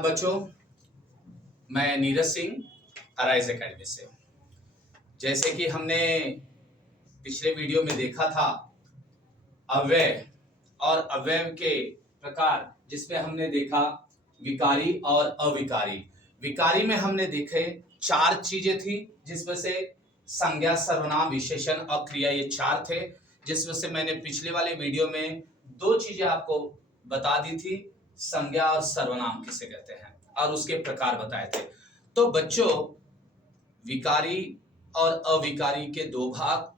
आदाब बच्चों, मैं नीरज सिंह अराइज एकेडमी से। जैसे कि हमने पिछले वीडियो में देखा था अव्यय और अव्यय के प्रकार, जिसमें हमने देखा विकारी और अविकारी। विकारी में हमने देखे 4 चीजें थी, जिसमें से संज्ञा, सर्वनाम, विशेषण और क्रिया, ये 4 थे। जिसमें से मैंने पिछले वाले वीडियो में 2 चीजें आपको बता दी थी, संज्ञा और सर्वनाम किसे कहते हैं, और उसके प्रकार बताए थे। तो बच्चों, विकारी और अविकारी के 2 भाग,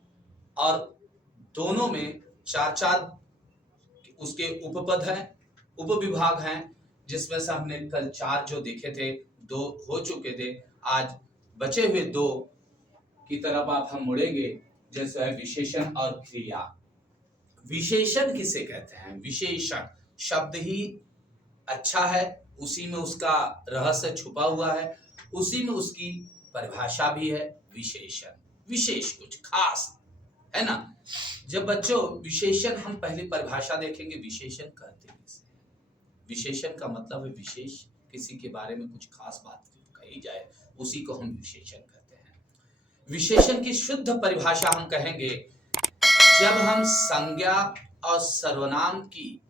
और दोनों में 4-4 उसके उपपद हैं, उपविभाग हैं, जिसमें से हमने कल 4 जो देखे थे, 2 हो चुके थे। आज बचे हुए 2 की तरफ आप हम मुड़ेंगे, जैसे है विशेषण और क्रिया। विशेषण किसे कहते हैं? विशेषण शब्द ही अच्छा है, उसी में उसका रहस्य छुपा हुआ है, उसी में उसकी परिभाषा भी है। विशेषण विशेष, कुछ खास है ना। जब बच्चों विशेषण, हम पहले परिभाषा देखेंगे, विशेषण कहते हैं किसे? विशेषण का मतलब है विशेष, किसी के बारे में कुछ खास बात कही जाए, उसी को हम विशेषण कहते हैं। विशेषण की शुद्ध परिभाषा हम कहेंगे, जब हम संज्ञा और सर्वनाम की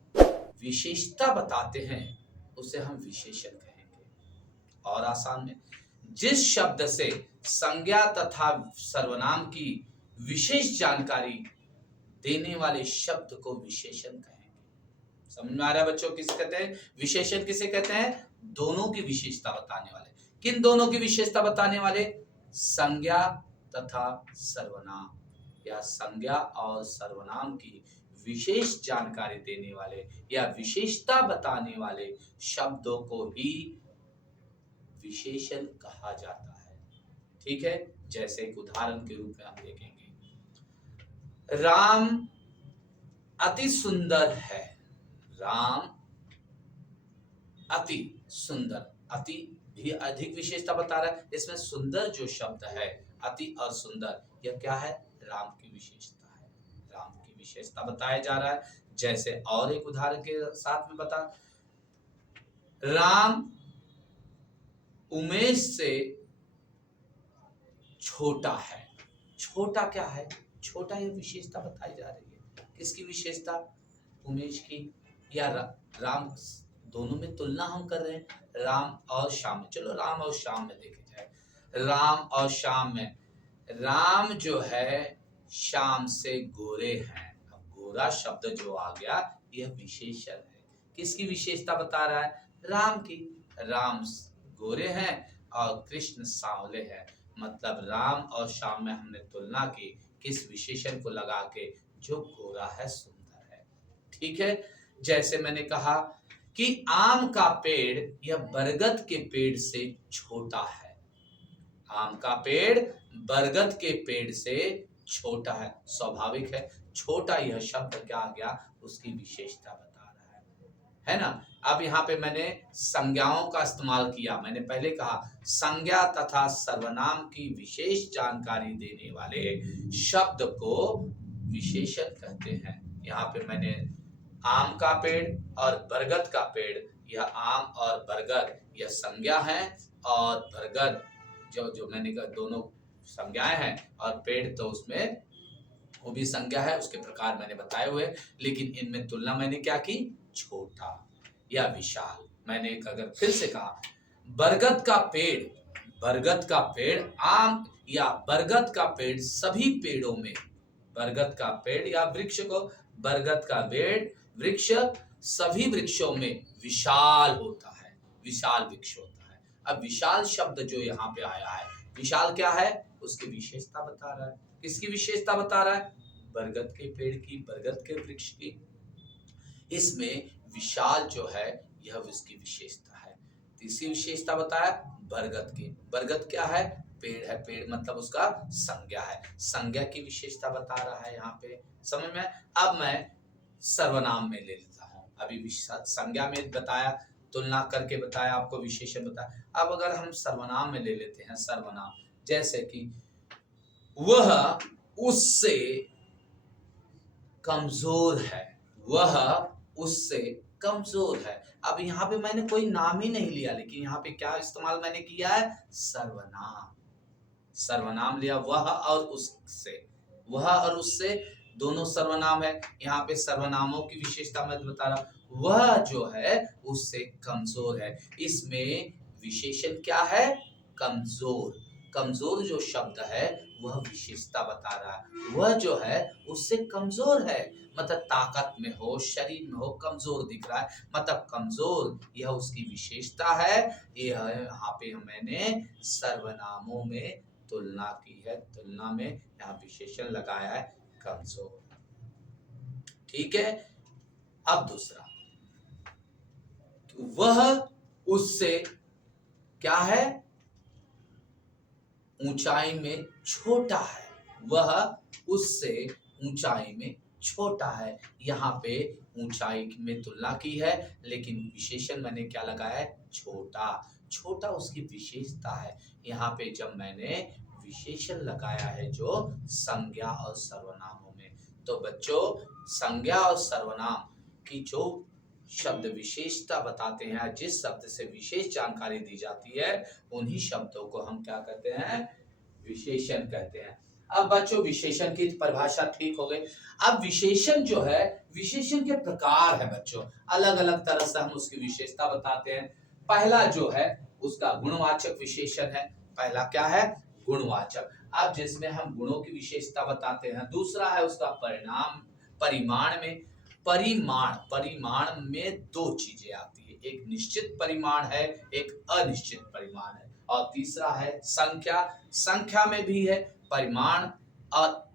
विशेषता बताते हैं, उसे हम विशेषण कहेंगे। और आसान में, जिस शब्द से संज्ञा तथा सर्वनाम की विशेष जानकारी देने वाले शब्द को विशेषण कहेंगे। समझ में आ रहा है बच्चों? किसे कहते हैं विशेषण? किसे कहते हैं? दोनों की विशेषता बताने वाले। किन दोनों की विशेषता बताने वाले? संज्ञा तथा सर्वनाम, या संज्ञा और सर्वनाम की विशेष जानकारी देने वाले या विशेषता बताने वाले शब्दों को ही विशेषण कहा जाता है। ठीक है, जैसे एक उदाहरण के रूप में हम देखेंगे, राम अति सुंदर है। राम अति सुंदर, अति भी अधिक विशेषता बता रहा है। इसमें सुंदर जो शब्द है, अति और सुंदर, यह क्या है? राम की विशेषता है, राम की विशेषता बताया जा रहा है। जैसे और एक उदाहरण के साथ में बता, राम उमेश से छोटा है। छोटा क्या है? छोटा, यह विशेषता बताई जा रही है। किसकी विशेषता? उमेश की या राम। दोनों में तुलना हम कर रहे हैं, राम और श्याम में। चलो राम और श्याम में देखे जाए। राम और श्याम में राम जो है श्याम से गोरे हैं। अब गोरा शब्द जो आ गया, यह विशेषण है। किसकी विशेषता बता रहा है? राम की। राम गोरे हैं और कृष्ण सांवले हैं। मतलब राम और श्याम में हमने तुलना की, किस विशेषण को लगा के? जो गोरा है, सुंदर है। ठीक है, जैसे मैंने कहा कि आम का पेड़ यह बरगद के पेड़ से छोटा है। आम का पेड़ बरगद के पेड़ से छोटा है। स्वाभाविक है, छोटा यह शब्द क्या आ गया? उसकी विशेषता बता रहा है ना। अब यहाँ पे मैंने संज्ञाओं का इस्तेमाल किया। मैंने पहले कहा संज्ञा तथा सर्वनाम की विशेष जानकारी देने वाले शब्द को विशेषण कहते हैं। यहाँ पे मैंने आम का पेड़ और बरगद का पेड़, यह आम और बरगद यह संज्ञा है, और बरगद जो मैंने कहा दोनों संज्ञाएं हैं, और पेड़ तो उसमें वो भी संज्ञा है, उसके प्रकार मैंने बताए हुए। लेकिन इनमें तुलना मैंने क्या की? छोटा या विशाल। मैंने अगर फिर से कहा, बरगद का पेड़, बरगद का पेड़ आम या बरगद का पेड़ सभी पेड़ों में, बरगद का पेड़ या वृक्ष को, बरगद का पेड़ वृक्ष सभी वृक्षों में विशाल होता है, विशाल वृक्ष होता है। अब विशाल शब्द जो यहाँ पे आया है, विशाल क्या है? उसकी विशेषता बता रहा है। किसकी विशेषता बता रहा है? बरगद के पेड़ की, बरगद के वृक्ष की। इसमें विशाल जो है, यह उसकी विशेषता है। तीसरी विशेषता बताया बरगद की। बरगद क्या है? पेड़ है। पेड़ मतलब उसका संज्ञा है, संज्ञा की विशेषता बता रहा है यहाँ पे। समझ में? अब मैं सर्वनाम में ले लेता हूँ। अभी संज्ञा में बताया, तुलना करके बताया, आपको विशेषण बताया। अब अगर हम सर्वनाम में ले लेते हैं, सर्वनाम जैसे कि वह उससे कमजोर है। वह उससे कमजोर है। अब यहाँ पे मैंने कोई नाम ही नहीं लिया, लेकिन यहाँ पे क्या इस्तेमाल मैंने किया है, सर्वनाम। सर्वनाम लिया, वह और उससे, वह और उससे दोनों सर्वनाम है। यहाँ पे सर्वनामों की विशेषता मैं बता रहा हूं, वह जो है उससे कमजोर है। इसमें विशेषण क्या है, कमजोर। कमजोर जो शब्द है वह विशेषता बता रहा है, वह जो है उससे कमजोर है, मतलब ताकत में हो, शरीर में हो, कमजोर दिख रहा है, मतलब कमजोर, यह उसकी विशेषता है। यह यहाँ पे मैंने सर्वनामों में तुलना की है, तुलना में यहाँ विशेषण लगाया है, कमजोर। ठीक है। अब दूसरा, वह उससे क्या है, ऊंचाई में छोटा है, वह उससे ऊंचाई में छोटा है। यहाँ पे ऊंचाई में तुलना की है, लेकिन विशेषण मैंने क्या लगाया है, छोटा। छोटा उसकी विशेषता है। यहाँ पे जब मैंने विशेषण लगाया है जो संज्ञा और सर्वनामों में, तो बच्चों संज्ञा और सर्वनाम की जो शब्द विशेषता बताते हैं, जिस शब्द से विशेष जानकारी दी जाती है, उन्हीं शब्दों को हम क्या कहते हैं, विशेषण कहते हैं। अब बच्चों विशेषण की परिभाषा ठीक हो गई। अब विशेषण जो है, विशेषण के प्रकार है बच्चों, अलग अलग तरह से हम उसकी विशेषता बताते हैं। पहला जो है उसका गुणवाचक विशेषण है। पहला क्या है, गुणवाचक। अब जिसमें हम गुणों की विशेषता बताते हैं। दूसरा है उसका परिणाम, परिमाण में। परिमाण में दो चीजें आती है, एक निश्चित परिमाण है, एक अनिश्चित परिमाण है। और तीसरा है संख्या। संख्या में भी है परिमाण और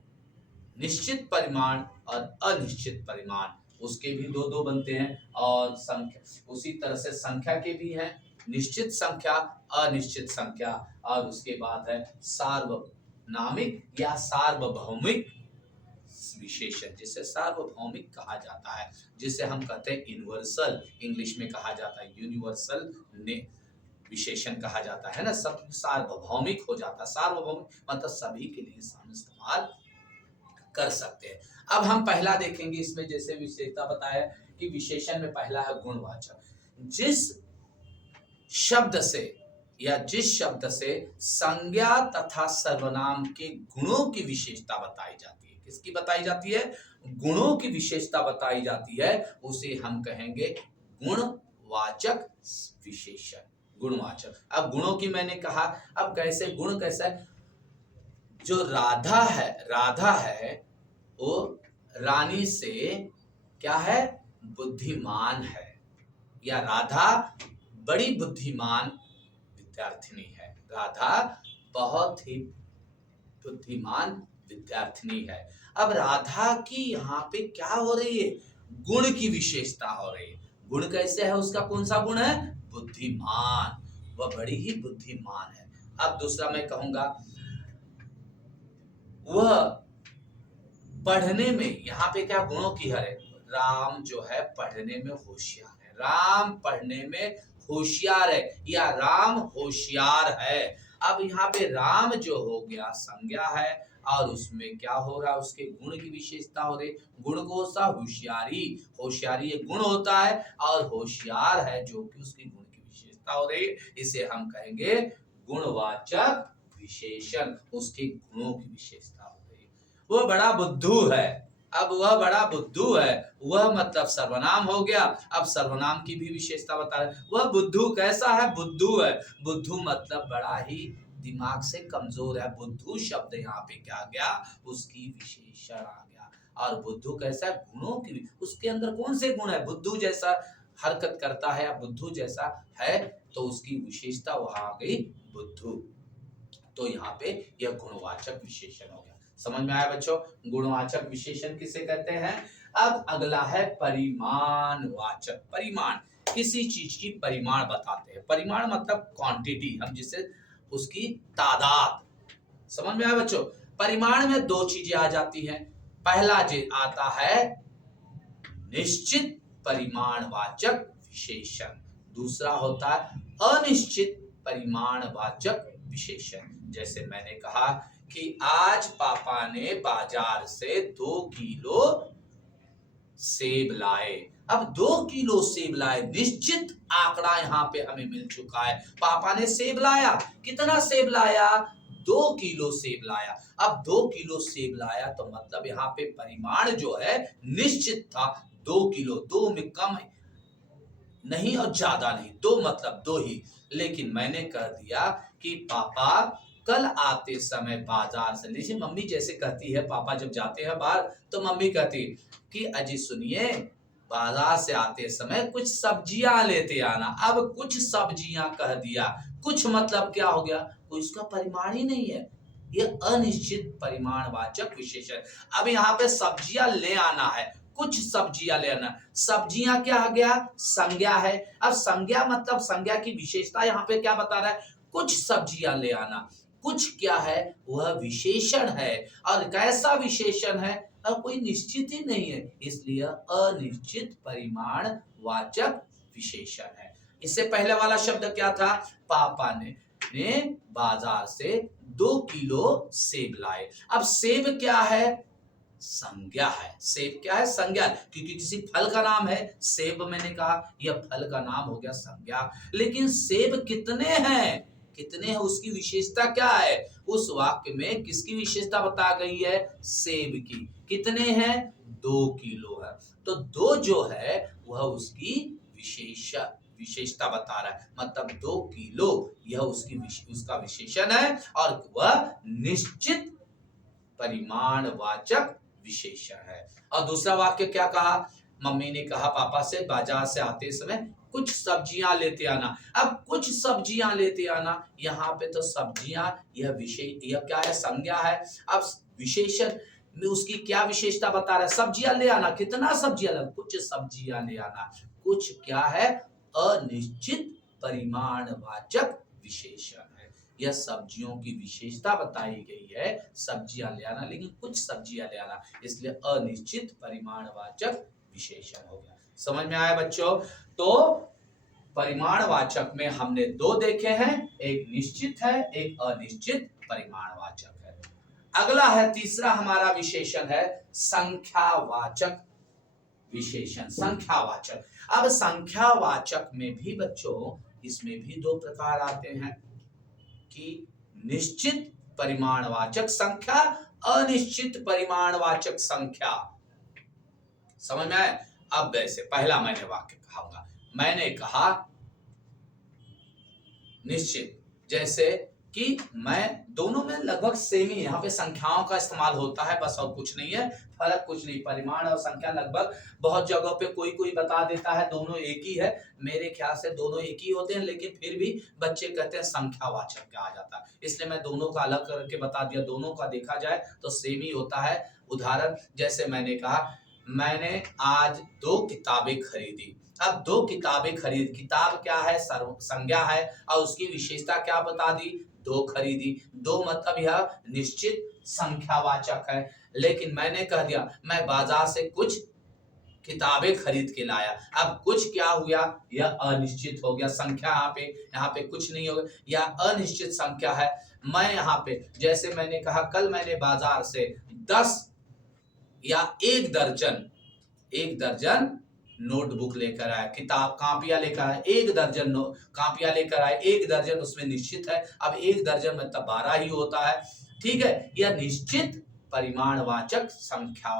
निश्चित परिमाण और अनिश्चित परिमाण, उसके भी दो दो बनते हैं। और संख्या, उसी तरह से संख्या के भी हैं, निश्चित संख्या, अनिश्चित संख्या। और उसके बाद है सार्वनामिक या सार्वभौमिक विशेषण, जिसे सार्वभौमिक कहा जाता है, जिसे हम कहते हैं यूनिवर्सल, इंग्लिश में कहा जाता है यूनिवर्सल ने विशेषण कहा जाता है ना, सब सार्वभौमिक हो जाता है। सार्वभौमिक मतलब सभी के लिए हम इस्तेमाल कर सकते हैं। अब हम पहला देखेंगे इसमें, जैसे विशेषता बताया कि विशेषण में पहला है गुणवाचक। जिस शब्द से या जिस शब्द से संज्ञा तथा सर्वनाम के गुणों की विशेषता बताई जाती है, किसकी बताई जाती है, गुणों की विशेषता बताई जाती है, उसे हम कहेंगे गुणवाचक विशेषण। गुणवाचक। अब गुणों की मैंने कहा, अब कैसे गुण कैसा है, जो राधा है वो रानी से क्या है, बुद्धिमान है, या राधा बड़ी बुद्धिमान विद्यार्थिनी है। राधा बहुत ही बुद्धिमान विद्यार्थिनी है। अब राधा की यहाँ पे क्या हो रही है, गुण की विशेषता हो रही है। गुण कैसे है, उसका कौन सा गुण है, बुद्धिमान, वह बड़ी ही बुद्धिमान है। अब दूसरा मैं कहूंगा, वह पढ़ने में, यहाँ पे क्या गुणों की है, राम जो है पढ़ने में होशियार है, राम पढ़ने में होशियार है, या राम होशियार है। अब यहाँ पे राम जो हो गया संज्ञा है, और उसमें क्या हो रहा है, उसके गुण की विशेषता हो रही। गुण को सा होशियारी, होशियारी एक गुण होता है, और होशियार है जो कि उसकी गुण की विशेषता हो रही, इसे हम कहेंगे गुणवाचक विशेषण, उसके गुणों की विशेषता हो रही। वह बड़ा बुद्धू है, अब वह बड़ा बुद्धू है, वह मतलब सर्वनाम हो गया। अब सर्वनाम की भी विशेषता बता रहे, वह बुद्धू कैसा है, बुद्धू है। बुद्धू मतलब बड़ा ही दिमाग से कमजोर है। बुद्धू शब्द यहाँ पे क्या आ गया, उसकी विशेषण आ गया। और बुद्धू कैसा है, गुणों की, उसके अंदर कौन से गुण है, बुद्धू जैसा हरकत करता है या बुद्धू जैसा है, तो उसकी विशेषता वहां आ गई, बुद्धू। तो यहाँ पे यह गुणवाचक विशेषण हो गया। समझ में आया बच्चों, गुणवाचक विशेषण किसे कहते हैं। अब अगला है परिमाणवाचक। परिमाण, किसी चीज की परिमाण बताते हैं। परिमाण मतलब क्वांटिटी, हम जिसे उसकी तादाद। समझ में आया बच्चों, परिमाण में दो चीजें आ जाती हैं। पहला जो आता है निश्चित परिमाणवाचक विशेषण, दूसरा होता है अनिश्चित परिमाणवाचक विशेषण। जैसे मैंने कहा कि आज पापा ने बाजार से 2 किलो सेब लाए। अब 2 किलो सेब लाए, निश्चित आंकड़ा यहाँ पे हमें मिल चुका है। पापा ने सेब लाया, कितना सेब लाया? 2 किलो सेब लाया। अब 2 किलो सेब लाया तो मतलब यहाँ पे परिमाण जो है निश्चित था 2 किलो, 2 में कम नहीं और ज्यादा नहीं, 2 मतलब 2 ही। लेकिन मैंने कह दिया कि पापा कल आते समय बाजार से लीजिए, मम्मी जैसे कहती है, पापा जब जाते हैं बाहर तो मम्मी कहती कि अजी सुनिए, बाजार से आते समय कुछ सब्जियां लेते आना। अब कुछ सब्जियां कह दिया, कुछ मतलब क्या हो गया? कोई इसका परिमाण ही नहीं है, ये अनिश्चित परिमाणवाचक विशेषण। अब यहाँ पे सब्जियां ले आना है, कुछ सब्जियां ले आना। सब्जियां क्या आ गया? संज्ञा है। अब संज्ञा मतलब संज्ञा की विशेषता यहाँ पे क्या बता रहा है? कुछ सब्जियां ले आना। कुछ क्या है? वह विशेषण है। और कैसा विशेषण है? अब कोई निश्चित ही नहीं है, इसलिए अनिश्चित परिमाण वाचक विशेषण है। इससे पहले वाला शब्द क्या था? पापा ने बाजार से 2 किलो सेब लाए। अब सेब क्या है? संज्ञा है। सेब क्या है? संज्ञा, क्योंकि किसी फल का नाम है सेब, मैंने कहा यह फल का नाम हो गया संज्ञा। लेकिन सेब कितने हैं? कितने हैं उसकी विशेषता क्या है? उस वाक्य में किसकी विशेषता बता गई है? सेब की। कितने हैं? 2 किलो है। तो 2 जो है वह उसकी विशेषता बता रहा है, मतलब 2 किलो यह उसका विशेषण है और वह निश्चित परिमाणवाचक विशेषण है। और दूसरा वाक्य क्या कहा? मम्मी ने कहा पापा से बाजार से आते समय कुछ सब्जियां लेते आना। अब कुछ सब्जियां लेते आना, यहाँ पे तो सब्जियां यह क्या है? संज्ञा है। अब विशेषण में उसकी क्या विशेषता बता रहा है? सब्जियां ले आना। कितना सब्जियां ले? कुछ सब्जियां ले आना। कुछ क्या है? अनिश्चित परिमाणवाचक विशेषण है। यह सब्जियों की विशेषता बताई गई है, सब्जियां ले आना, लेकिन कुछ सब्जियां ले आना, इसलिए अनिश्चित परिमाणवाचक विशेषण हो गया। समझ में आया बच्चों? तो परिमाणवाचक में हमने 2 देखे हैं, एक निश्चित है, एक अनिश्चित परिमाणवाचक है। अगला है तीसरा हमारा विशेषण है संख्यावाचक विशेषण। संख्यावाचक। अब संख्यावाचक में भी बच्चों इसमें भी 2 प्रकार आते हैं कि निश्चित परिमाणवाचक संख्या, अनिश्चित परिमाणवाचक संख्या। समझ में आया? अब वैसे पहला मैंने वाक्य कहूंगा, मैंने कहा निश्चित, जैसे कि मैं दोनों में लगभग सेम ही, यहाँ पे संख्याओं का इस्तेमाल होता है बस, और कुछ नहीं है, फर्क कुछ नहीं। परिमाण और संख्या लगभग बहुत जगहों पे कोई कोई बता देता है दोनों एक ही है, मेरे ख्याल से दोनों एक ही होते हैं, लेकिन फिर भी बच्चे कहते हैं संख्यावाचक कहा जाता है, इसलिए मैं दोनों का अलग करके बता दिया। दोनों का देखा जाए तो सेम ही होता है। उदाहरण जैसे मैंने कहा मैंने आज 2 किताबें खरीदी। अब 2 किताबें खरीद, किताब क्या है? संज्ञा है, और उसकी विशेषता क्या बता दी? 2 खरीदी। 2 मतलब यह निश्चित संख्यावाचक है। लेकिन मैंने कह दिया मैं बाजार से कुछ किताबें खरीद के लाया। अब कुछ क्या हुआ? यह अनिश्चित हो गया। संख्या यहाँ पे कुछ नहीं होगा, यह अनिश्चित संख्या है। मैं यहाँ पे जैसे मैंने कहा कल मैंने बाजार से 10 या 1 दर्जन नोटबुक लेकर आया, किताब कापियां लेकर आया, 1 दर्जन कापियां लेकर आए। 1 दर्जन उसमें निश्चित है, अब 1 दर्जन मतलब 12 ही होता है। ठीक है, यह निश्चित परिमाणवाचक संख्या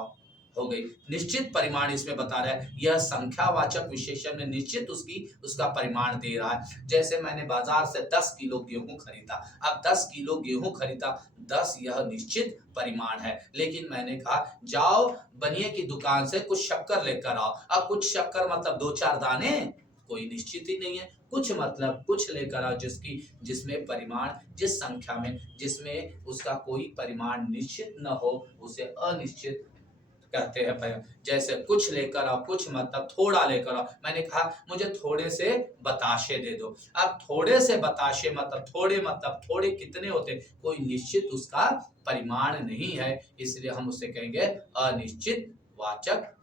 हो गई। निश्चित परिमाण इसमें बता रहा है, यह संख्यावाचक विशेषण में निश्चित उसका परिमाण दे रहा है। जैसे मैंने बाजार से 10 किलो गेहूं खरीदा। अब 10 किलो गेहूं खरीदा, 10 यह निश्चित परिमाण है। लेकिन मैंने कहा जाओ बनिए की दुकान से कुछ शक्कर लेकर आओ। अब कुछ शक्कर मतलब 2-4 दाने, कोई निश्चित ही नहीं है। कुछ मतलब कुछ लेकर आओ जिसमें परिमाण, जिस संख्या में जिसमें उसका कोई परिमाण निश्चित न हो उसे अनिश्चित कहते हैं। जैसे कुछ लेकर आओ, कुछ मतलब थोड़ा लेकर आओ। मैंने कहा मुझे थोड़े से बताशे दे दो। अब थोड़े से बताशे मतलब थोड़े कितने होते, कोई निश्चित उसका परिमाण नहीं है, इसलिए हम उसे कहेंगे अनिश्चित वाचक।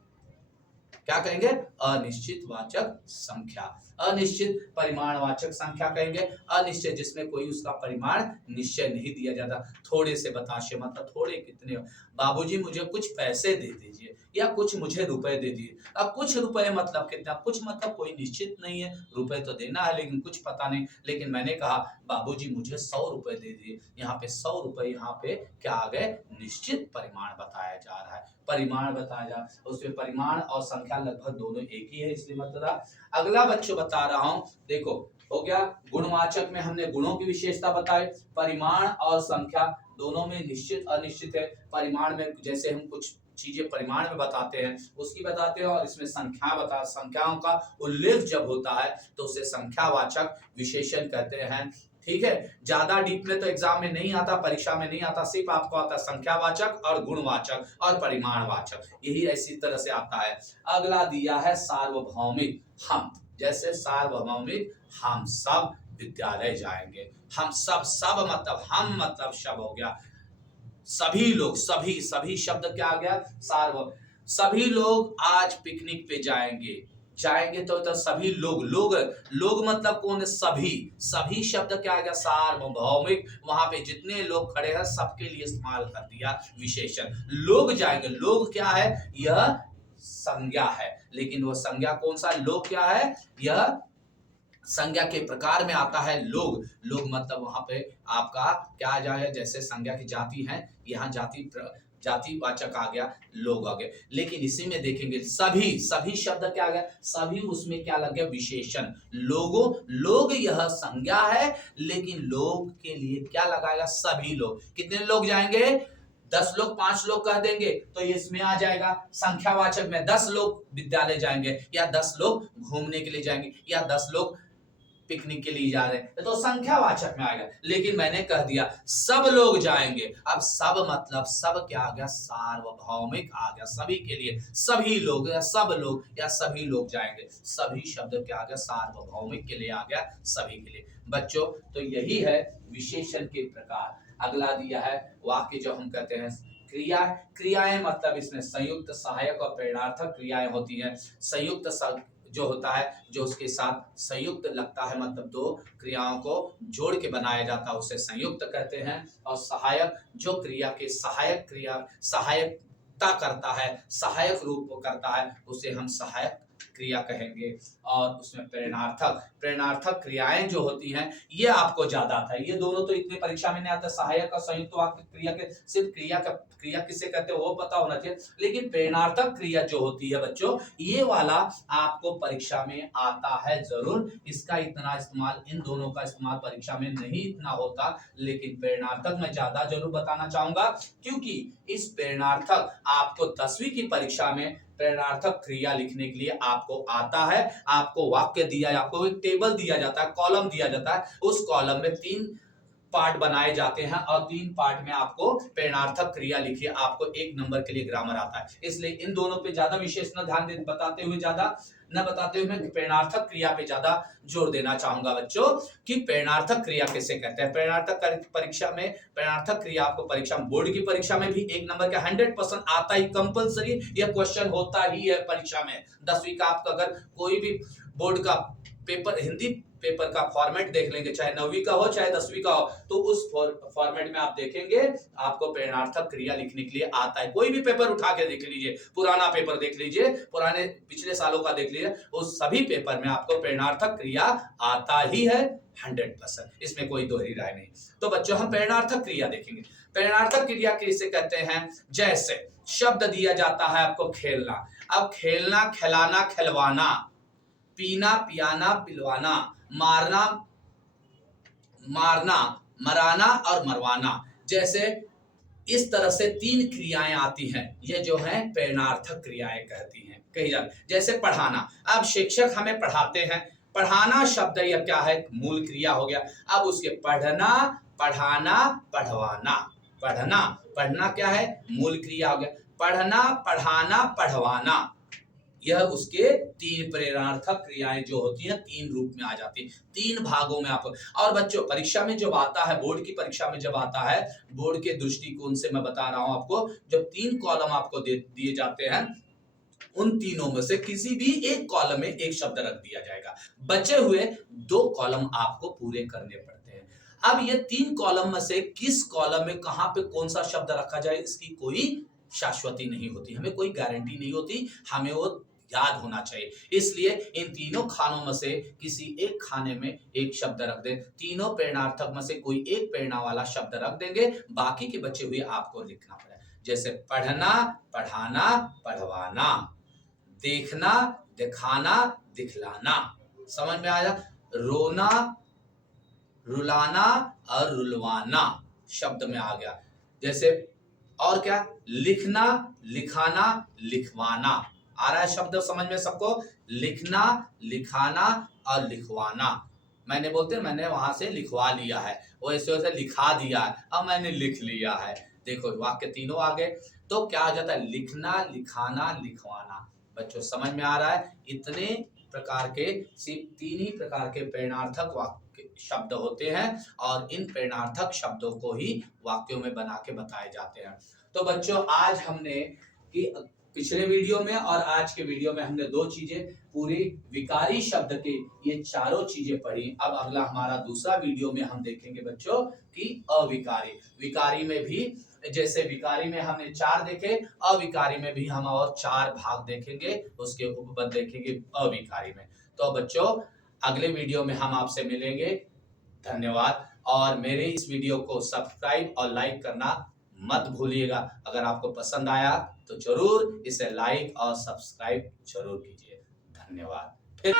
क्या कहेंगे? अनिश्चित वाचक संख्या। अनिश्चित परिमाणवाचक संख्या कहेंगे, अनिश्चित जिसमें कोई उसका परिमाण निश्चय नहीं दिया जाता। थोड़े से बताशे मतलब थोड़े कितने, बाबूजी मुझे कुछ पैसे दे दीजिए या कुछ मुझे रुपए दे दीजिए। अब कुछ रुपए मतलब कितना, कुछ मतलब कोई निश्चित नहीं है, रुपए तो देना है लेकिन कुछ पता नहीं। लेकिन मैंने कहा बाबूजी मुझे 100 रुपए दे दिए, यहाँ पे 100 रुपए, यहाँ पे क्या आ गए, निश्चित परिमाण बताया जा रहा है, परिमाण बताया जा, उसमें परिमाण और संख्या लगभग दोनों एक ही है, इसलिए मत बता। अगला बच्चों बता रहा हूं, देखो हो गया गुणवाचक में हमने गुणों की विशेषता बताई, परिमाण और संख्या दोनों में निश्चित अनिश्चित है। परिमाण में जैसे हम कुछ चीजें परिमाण में बताते हैं उसकी बताते हैं, और इसमें संख्याओं का उल्लेख जब होता है तो उसे संख्यावाचक विशेषण कहते हैं। ठीक है, ज्यादा डीप में तो एग्जाम में नहीं आता, परीक्षा में नहीं आता, सिर्फ आपको आता संख्यावाचक और गुणवाचक और परिमाणवाचक, यही ऐसी तरह से आता है। अगला दिया है सार्वभौमिक हम, जैसे सार्वभौमिक हम सब विद्यालय जाएंगे, हम सब मतलब हम मतलब सब हो गया, सभी लोग, सभी शब्द क्या आ गया, सभी लोग आज पिकनिक पे जाएंगे, जाएंगे तो सभी लोग मतलब कौन है, सभी शब्द क्या आ गया, सार्वभौमिक, वहां पे जितने लोग खड़े हैं सबके लिए इस्तेमाल कर दिया विशेषण। लोग जाएंगे, लोग क्या है, यह संज्ञा है, लेकिन वह संज्ञा कौन सा, लोग क्या है, यह संज्ञा के प्रकार में आता है। लोग मतलब वहां पे आपका क्या आ जाएगा, जैसे संज्ञा की जाति है, यहाँ जातिवाचक आ गया, लोग आ गए। लेकिन इसी में देखेंगे सभी शब्द क्या आ गया, सभी उसमें क्या लग गया, विशेषण। लोग यह संज्ञा है, लेकिन लोग के लिए क्या लगाएगा, सभी लोग। कितने लोग जाएंगे, 10 लोग, 5 लोग कह देंगे तो ये इसमें आ जाएगा संख्यावाचक में, 10 लोग विद्यालय जाएंगे, या 10 लोग घूमने के लिए जाएंगे, या 10 लोग पिकनिक के लिए जा रहे हैं, तो संख्यावाचक में आएगा। लेकिन मैंने कह दिया सब लोग जाएंगे, अब सब मतलब सब क्या आ गया, सार्वभौमिक आ गया, सभी के लिए, सभी लोग या सब लोग या सभी लोग जाएंगे, सभी शब्द क्या आ गया, सार्वभौमिक के लिए आ गया, सभी के लिए। बच्चों तो यही है विशेषण के प्रकार। अगला दिया है वाक्य, जो हम कहते हैं क्रियाएं मतलब इसमें संयुक्त, सहायक और प्रेरणार्थक क्रियाएं होती हैं। संयुक्त जो होता है, जो उसके साथ संयुक्त लगता है, मतलब दो क्रियाओं को जोड़ के बनाया जाता है, उसे संयुक्त कहते हैं। और सहायक, जो क्रिया के सहायकता करता है, सहायक रूप करता है, उसे हम सहायक क्रिया कहेंगे। और उसमें प्रेरणार्थक क्रियाएं जो होती हैं, ये आपको ज्यादा आता है, ये दोनों तो इतने परीक्षा में नहीं आता, सहायक और संयुक्त वाक्य क्रिया के सिर्फ क्रिया किसे कहते हैं वो पता होना चाहिए, लेकिन प्रेरणार्थक क्रिया जो होती है बच्चों, ये वाला आपको परीक्षा में आता है जरूर। इसका इतना इस्तेमाल, इन दोनों का इस्तेमाल परीक्षा में नहीं इतना होता, लेकिन प्रेरणार्थक मैं ज्यादा जरूर बताना चाहूंगा, क्योंकि इस प्रेरणार्थक आपको 10वीं की परीक्षा में प्रेरणार्थक क्रिया लिखने के लिए आपको आता है। आपको वाक्य दिया है, आपको एक टेबल दिया जाता है, कॉलम दिया जाता है, उस कॉलम में 3 पार्ट बनाए जाते हैं, और 3 पार्ट में आपको प्रेरणार्थक क्रिया लिखिए, आपको 1 नंबर के लिए ग्रामर आता है। इसलिए इन दोनों पे ज्यादा विशेष न ध्यान बताते हुए मैं प्रेरणार्थक क्रिया पे ज्यादा जोर देना चाहूंगा बच्चों, कि प्रेरणार्थक क्रिया किसे कहते हैं। प्रेरणार्थक क्रिया आपको परीक्षा में, बोर्ड की परीक्षा में भी 1 नंबर का 100% आता ही, कंपलसरी यह क्वेश्चन होता ही है परीक्षा में। 10वीं का आपका अगर कोई भी बोर्ड का पेपर, हिंदी पेपर का फॉर्मेट देख लेंगे, चाहे 9वीं का हो चाहे 10वीं का हो, तो उस फॉर्मेट में आप देखेंगे आपको प्रेरणार्थक क्रिया लिखने के लिए आता है। कोई भी पेपर उठा के देख लीजिए, पुराना पेपर देख लीजिए, पुराने पिछले सालों का देख लीजिए, उस सभी पेपर में आपको प्रेरणार्थक क्रिया आता ही है 100%, इसमें कोई दोहरी राय नहीं। तो बच्चों हम प्रेरणार्थक क्रिया देखेंगे। प्रेरणार्थक क्रिया किसे कहते हैं, जैसे शब्द दिया जाता है आपको खेलना, अब खेलना, खिलाना, खिलवाना, पीना, पियाना, पिलवाना, मारना, मराना और मरवाना, जैसे इस तरह से 3 क्रियाएं आती हैं, ये जो हैं प्रेरणार्थक क्रियाएं कहती हैं, कही जाती। जैसे पढ़ाना, अब शिक्षक हमें पढ़ाते हैं, पढ़ाना शब्द यह क्या है, मूल क्रिया हो गया। अब उसके पढ़ना, पढ़ाना, पढ़वाना, पढ़ना क्या है, मूल क्रिया हो गया, पढ़ना, पढ़ाना, पढ़वाना, यह उसके 3 प्रेरणार्थक क्रियाएं जो होती हैं 3 रूप में आ जाती है, 3 भागों में आपको। और बच्चों परीक्षा में जब आता है, बोर्ड की परीक्षा में जब आता है, बोर्ड के दृष्टिकोण से मैं बता रहा हूं आपको, जब 3 कॉलम आपको दिए जाते हैं, उन तीनों में से किसी भी एक कॉलम में एक शब्द रख दिया जाएगा। बचे हुए 2 कॉलम आपको पूरे करने पड़ते हैं। अब ये 3 कॉलम में से किस कॉलम में कहां पे कौन सा शब्द रखा जाए, इसकी कोई शाश्वती नहीं होती, हमें कोई गारंटी नहीं होती, हमें वो याद होना चाहिए। इसलिए इन तीनों खानों में से किसी एक खाने में एक शब्द रख दें। तीनों प्रेरणार्थक में से कोई एक प्रेरणा वाला शब्द रख देंगे, बाकी के बचे हुए आपको लिखना पड़ेगा। जैसे पढ़ना, पढ़ाना, पढ़वाना, देखना, दिखाना, दिखलाना। समझ में आया? रोना, रुलाना और रुलवाना शब्द में आ गया। जैसे और क्या, लिखना, लिखाना, लिखवाना। आ रहा है शब्द समझ में सबको? लिखना, लिखाना और लिखवाना। मैंने बोलते मैंने वहां से लिखवा लिया है, वो ऐसे वैसे लिखा दिया है, अब मैंने लिख लिया है। देखो वाक्य तीनों आ गए। तो क्या हो जाता है? लिखना, लिखाना, लिखवाना। बच्चों समझ में आ रहा है? इतने प्रकार के, सिर्फ 3 ही प्रकार के प्रेरणार्थक वाक्य शब्द होते हैं और इन प्रेरणार्थक शब्दों को ही वाक्यों में बना के बताए जाते हैं। तो बच्चों आज हमने कि पिछले वीडियो में और आज के वीडियो में हमने 2 चीजें, पूरी विकारी शब्द के ये चारों चीजें पढ़ी। अब अगला हमारा दूसरा वीडियो में हम देखेंगे बच्चों कि अविकारी। विकारी में भी, जैसे विकारी में हमने 4 देखे, अविकारी में भी हम और 4 भाग देखेंगे, उसके उपपद देखेंगे अविकारी में। तो बच्चों अगले वीडियो में हम आपसे मिलेंगे। धन्यवाद। और मेरे इस वीडियो को सब्सक्राइब और लाइक करना मत भूलिएगा। अगर आपको पसंद आया तो जरूर इसे लाइक और सब्सक्राइब जरूर कीजिए। धन्यवाद। फिर